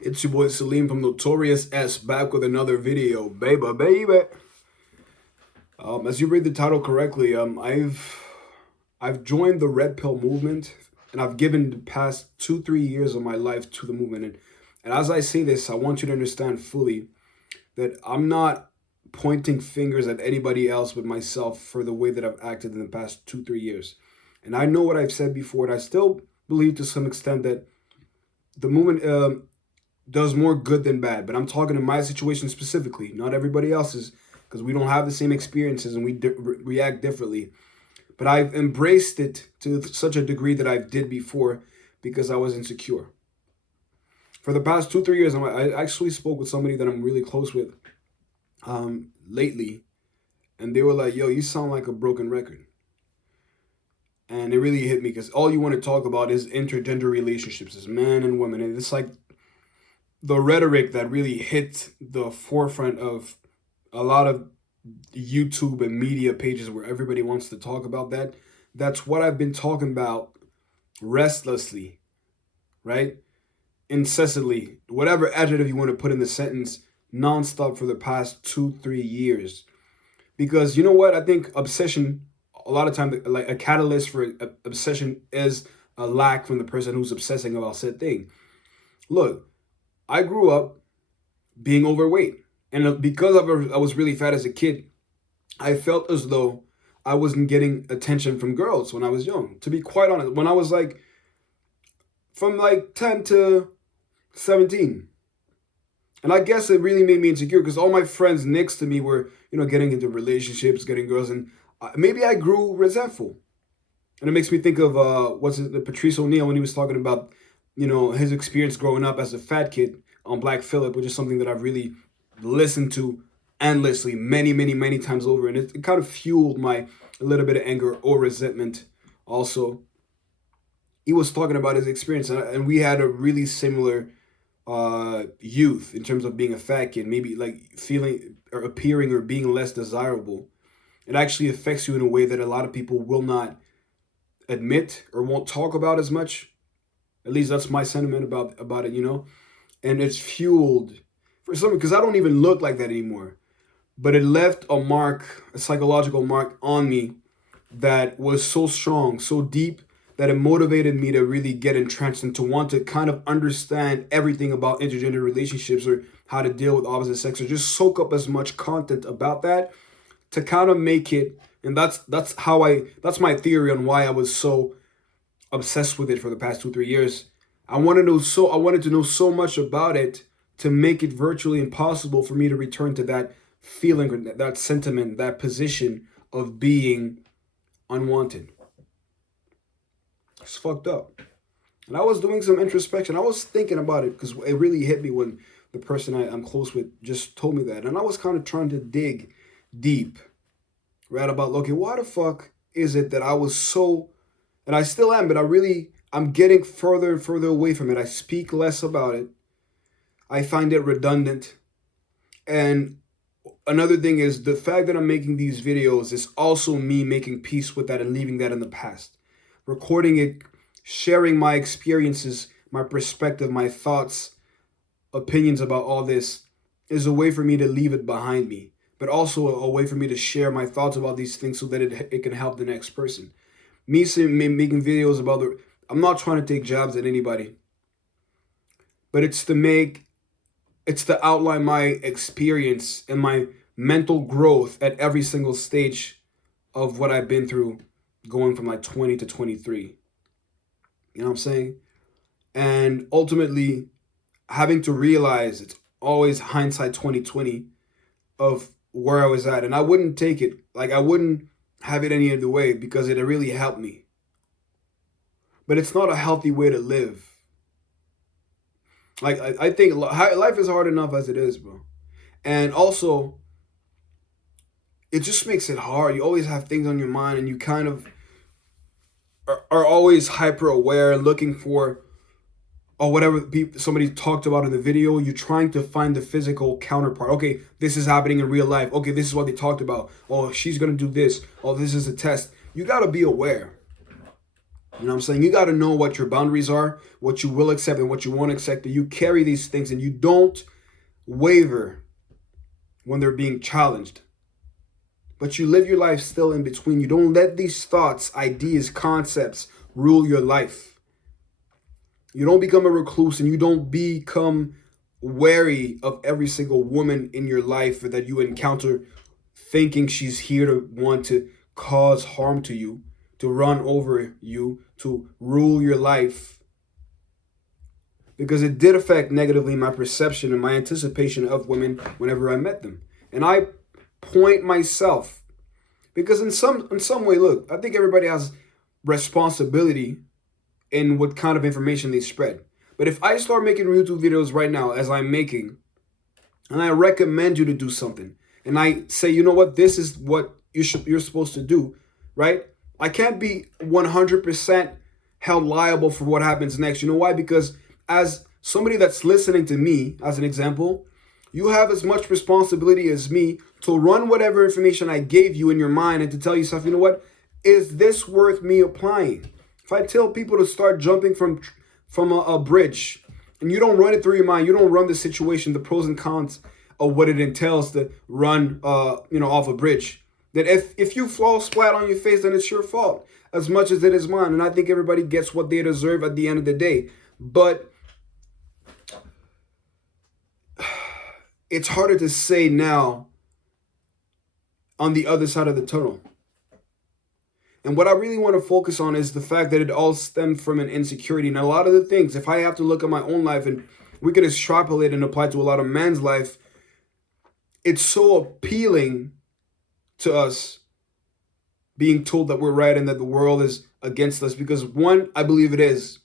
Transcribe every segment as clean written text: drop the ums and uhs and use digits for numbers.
It's your boy Salim from Notorious S back with another video, baby. As you read the title correctly, I've joined the Red Pill movement, and I've given the past 2-3 years of my life to the movement. And as I say this, I want you to understand fully that I'm not pointing fingers at anybody else but myself for the way that I've acted in the past 2-3 years. And I know what I've said before, and I still believe to some extent that the movement does more good than bad. But I'm talking in my situation specifically, not everybody else's, because we don't have the same experiences and we react differently. But I've embraced it to such a degree that I did before because I was insecure. For the past 2-3 years, I actually spoke with somebody that I'm really close with lately, and they were like, "Yo, you sound like a broken record." And it really hit me because all you want to talk about is intergender relationships, as men and women, and it's like the rhetoric that really hit the forefront of a lot of YouTube and media pages where everybody wants to talk about that. That's what I've been talking about restlessly, right? Incessantly, whatever adjective you want to put in the sentence, nonstop for the past 2-3 years. Because you know what? I think obsession, a lot of times, like a catalyst for obsession is a lack from the person who's obsessing about said thing. Look, I grew up being overweight. And because I was really fat as a kid, I felt as though I wasn't getting attention from girls when I was young. To be quite honest, when I was like, from like 10 to 17. And I guess it really made me insecure because all my friends next to me were, getting into relationships, getting girls. And maybe I grew resentful. And it makes me think of, Patrice O'Neill when he was talking about, his experience growing up as a fat kid on Black Phillip, which is something that I've really listened to endlessly many times over. And it kind of fueled my a little bit of anger or resentment also. He was talking about his experience, and we had a really similar youth in terms of being a fat kid, maybe like feeling or appearing or being less desirable. It actually affects you in a way that a lot of people will not admit or won't talk about as much. At least that's my sentiment about it. And it's fueled for some, because I don't even look like that anymore. But it left a mark, a psychological mark on me that was so strong, so deep, that it motivated me to really get entrenched and to want to kind of understand everything about intergender relationships or how to deal with opposite sex, or just soak up as much content about that to kind of make it. And that's my theory on why I was so obsessed with it for the past 2-3 years. I wanted to know so much about it to make it virtually impossible for me to return to that feeling, that sentiment, that position of being unwanted. It's fucked up. And I was doing some introspection. I was thinking about it because it really hit me when the person I'm close with just told me that. And I was kind of trying to dig deep, right, about, okay, why the fuck is it that I was so, and I still am, but I'm getting further and further away from it. I speak less about it. I find it redundant. And another thing is the fact that I'm making these videos is also me making peace with that and leaving that in the past. Recording it, sharing my experiences, my perspective, my thoughts, opinions about all this is a way for me to leave it behind me, but also a way for me to share my thoughts about these things so that it can help the next person. Me making videos about I'm not trying to take jabs at anybody, but it's to outline my experience and my mental growth at every single stage of what I've been through, going from like 20 to 23. You know what I'm saying? And ultimately having to realize it's always hindsight 2020 of where I was at. And I wouldn't take it, like I wouldn't have it any other way because it really helped me. But it's not a healthy way to live. Like I think life is hard enough as it is, bro. And also, it just makes it hard. You always have things on your mind, and you kind of are always hyper aware, looking for, or whatever somebody talked about in the video. You're trying to find the physical counterpart. Okay, this is happening in real life. Okay, this is what they talked about. Oh, she's gonna do this. Oh, this is a test. You gotta be aware. You know what I'm saying? You got to know what your boundaries are, what you will accept and what you won't accept. And you carry these things and you don't waver when they're being challenged. But you live your life still in between. You don't let these thoughts, ideas, concepts rule your life. You don't become a recluse and you don't become wary of every single woman in your life that you encounter thinking she's here to want to cause harm to you, to run over you, to rule your life. Because it did affect negatively my perception and my anticipation of women whenever I met them. And I point myself because in some way, look, I think everybody has responsibility in what kind of information they spread. But if I start making YouTube videos right now, as I'm making, and I recommend you to do something, and I say, you know what, this is what you're supposed to do, right? I can't be 100% held liable for what happens next. You know why? Because as somebody that's listening to me, as an example, you have as much responsibility as me to run whatever information I gave you in your mind and to tell yourself, you know what, is this worth me applying? If I tell people to start jumping from a bridge and you don't run it through your mind, you don't run the situation, the pros and cons of what it entails to run off a bridge, that if you fall splat on your face, then it's your fault as much as it is mine. And I think everybody gets what they deserve at the end of the day. But it's harder to say now on the other side of the tunnel. And what I really want to focus on is the fact that it all stemmed from an insecurity. And a lot of the things, if I have to look at my own life and we could extrapolate and apply to a lot of men's life, it's so appealing to us being told that we're right and that the world is against us. Because one, I believe it is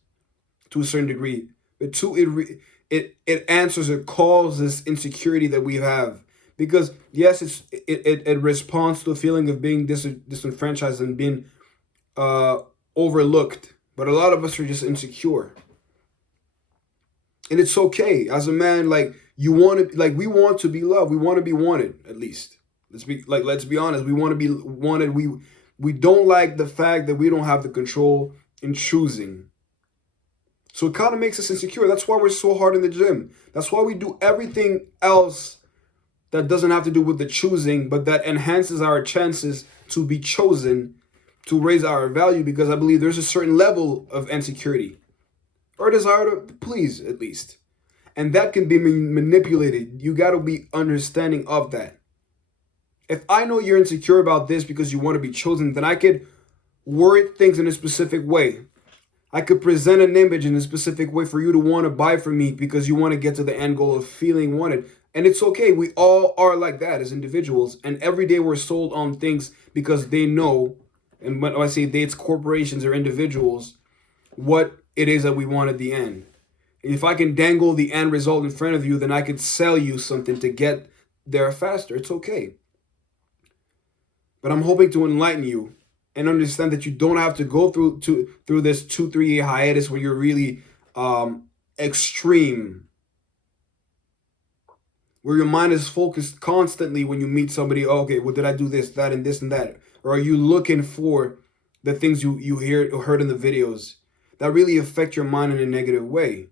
to a certain degree. But two, it answers or calls this insecurity that we have. Because yes, it responds to a feeling of being disenfranchised and being overlooked. But a lot of us are just insecure, and it's okay. As a man, like we want to be loved. We want to be wanted. At least let's be honest. We want to be wanted. We don't like the fact that we don't have the control in choosing. So it kind of makes us insecure. That's why we're so hard in the gym. That's why we do everything else that doesn't have to do with the choosing, but that enhances our chances to be chosen, to raise our value, because I believe there's a certain level of insecurity or desire to please, at least. And that can be manipulated. You got to be understanding of that. If I know you're insecure about this because you want to be chosen, then I could word things in a specific way. I could present an image in a specific way for you to want to buy from me because you want to get to the end goal of feeling wanted. And it's okay. We all are like that as individuals. And every day we're sold on things because they know, and when I say they, it's corporations or individuals, what it is that we want at the end. And if I can dangle the end result in front of you, then I could sell you something to get there faster. It's okay. But I'm hoping to enlighten you and understand that you don't have to go through this 2-3 year hiatus where you're really extreme, where your mind is focused constantly when you meet somebody. Oh, okay, well, did I do this, that, and this and that? Or are you looking for the things you heard in the videos that really affect your mind in a negative way?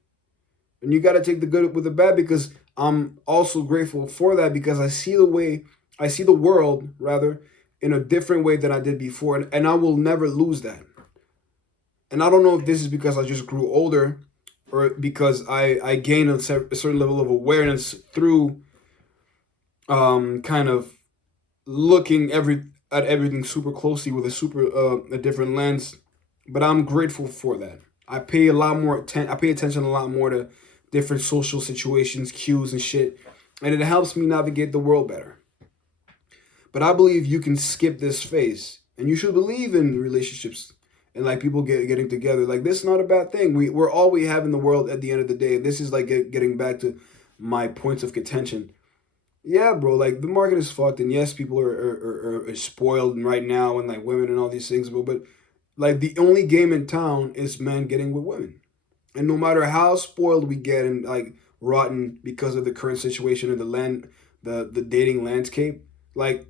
And you got to take the good with the bad, because I'm also grateful for that, because I see the world rather in a different way than I did before, and I will never lose that. And I don't know if this is because I just grew older or because I gained a certain level of awareness through kind of looking at everything super closely with a different lens. But I'm grateful for that. I pay attention a lot more to different social situations, cues and shit, and it helps me navigate the world better. But I believe you can skip this phase, and you should believe in relationships and like people getting together. Like, this is not a bad thing. We're all we have in the world at the end of the day. This is like getting back to my points of contention. Yeah, bro, like the market is fucked, and yes, people are spoiled right now, and like women and all these things, bro. But like the only game in town is men getting with women, and no matter how spoiled we get and like rotten because of the current situation of the dating landscape, like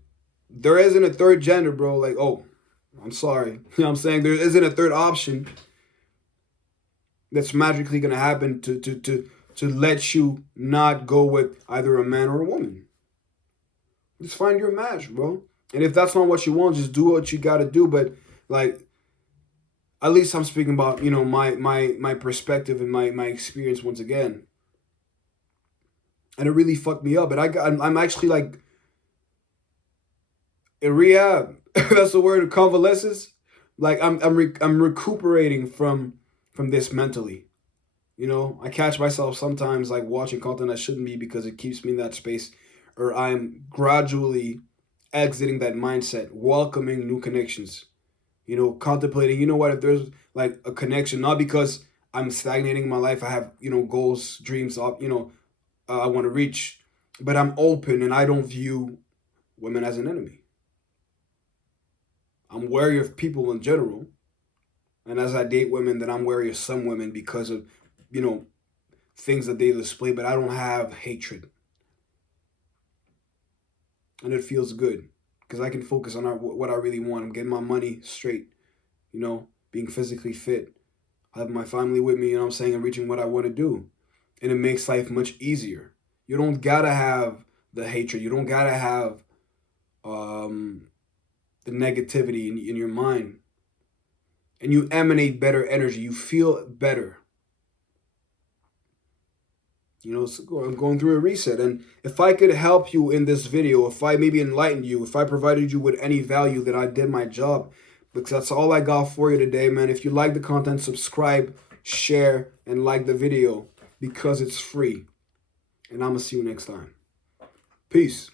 there isn't a third gender, bro. Like, oh, I'm sorry. You know what I'm saying? There isn't a third option that's magically going to happen to let you not go with either a man or a woman. Just find your match, bro. And if that's not what you want, just do what you got to do. But like, at least I'm speaking about, you know, my perspective and my experience once again. And it really fucked me up. But I'm actually like in rehab. That's the word, convalescence. Like I'm recuperating from this mentally. You know, I catch myself sometimes like watching content I shouldn't be because it keeps me in that space, or I'm gradually exiting that mindset, welcoming new connections. You know, contemplating. You know what? If there's like a connection, not because I'm stagnating in my life, I have, you know, goals, dreams, up, you know, I want to reach, but I'm open and I don't view women as an enemy. I'm wary of people in general, and as I date women, then I'm wary of some women because of, you know, things that they display. But I don't have hatred, and it feels good because I can focus on what I really want. I'm getting my money straight, you know, being physically fit. I have my family with me, you know what I'm saying, and reaching what I want to do, and it makes life much easier. You don't gotta have the hatred. You don't gotta have um, the negativity in your mind, and you emanate better energy. You feel better. You know, so I'm going through a reset. And if I could help you in this video, if I maybe enlightened you, if I provided you with any value, that I did my job. Because that's all I got for you today, man. If you like the content, subscribe, share, and like the video because it's free. And I'm going to see you next time. Peace.